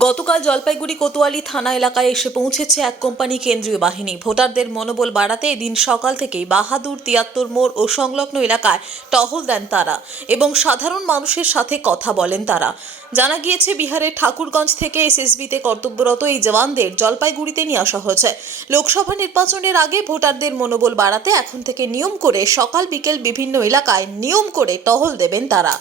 গতকাল জলপাইগুড়ি কোতোয়ালি থানা এলাকায় এসে পৌঁছেছে এক কোম্পানি কেন্দ্রীয় বাহিনী। ভোটারদের মনোবল বাড়াতে এদিন সকাল থেকেই বাহাদুর তিয়াত্তর মোড় ও সংলগ্ন এলাকায় টহল দেন তারা এবং সাধারণ মানুষের সাথে কথা বলেন তারা। জানা গিয়েছে, বিহারের ঠাকুরগঞ্জ থেকে এসএসবিতে কর্তব্যরত এই জওয়ানদের জলপাইগুড়িতে নিয়ে আসা হয়েছে। লোকসভা নির্বাচনের আগে ভোটারদের মনোবল বাড়াতে এখন থেকে নিয়ম করে সকাল বিকেল বিভিন্ন এলাকায় নিয়ম করে টহল দেবেন তারা।